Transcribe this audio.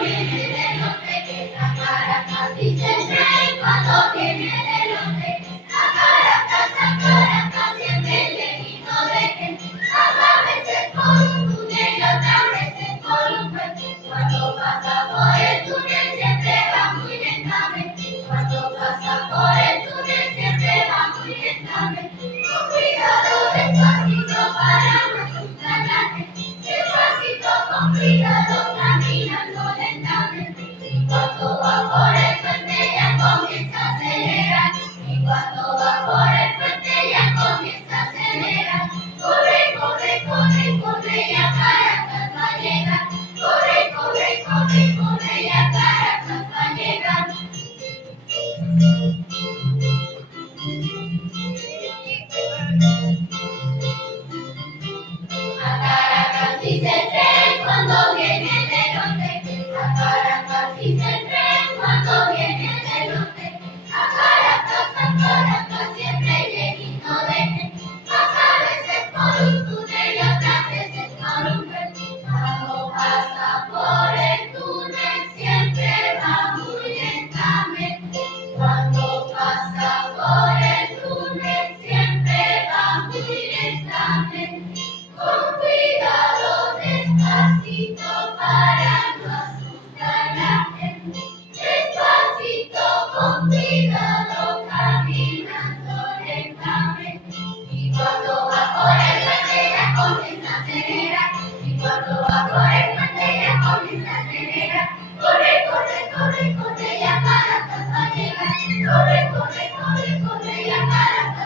viene de norte, a Caracas dice el tren. Cuando viene de norte, a Caracas siempre llenito de gente. A veces por un túnel y otras veces por un puente. Cuando pasa por el túnel siempre va muy lentamente. Cuando pasa por el túnel siempre va muy lentamente. Con cuidado, despacito para no asustar a la gente. Despacito, con cuidado, caminando lentamente. Y cuando va por el puente ya comienza a acelerar. Y cuando va por el puente ya comienza a acelerar. Corre, corre, corre, corre y a Caracas va a llegar. Corre, corre, corre, corre y a Caracas va a llegar. A Caracas dice el tren cuando viene del norte. A Caracas dice el tren cuando viene del norte. A Caracas siempre llenito de gente. Pasa a veces por un túnel y otras veces por un puente. Cuando pasa por el túnel siempre va muy lentamente. Cuando pasa por el túnel siempre va muy lentamente. Con cuidado, despacito para no asustar a la gente. Despacito, con cuidado, caminando lentamente. Y cuando va por el puente ya comienza a acelerar. Y cuando va por el puente ya comienza a acelerar. Corre, corre, corre, corre y a Caracas va a llegar. Corre, corre, corre, corre y a Caracas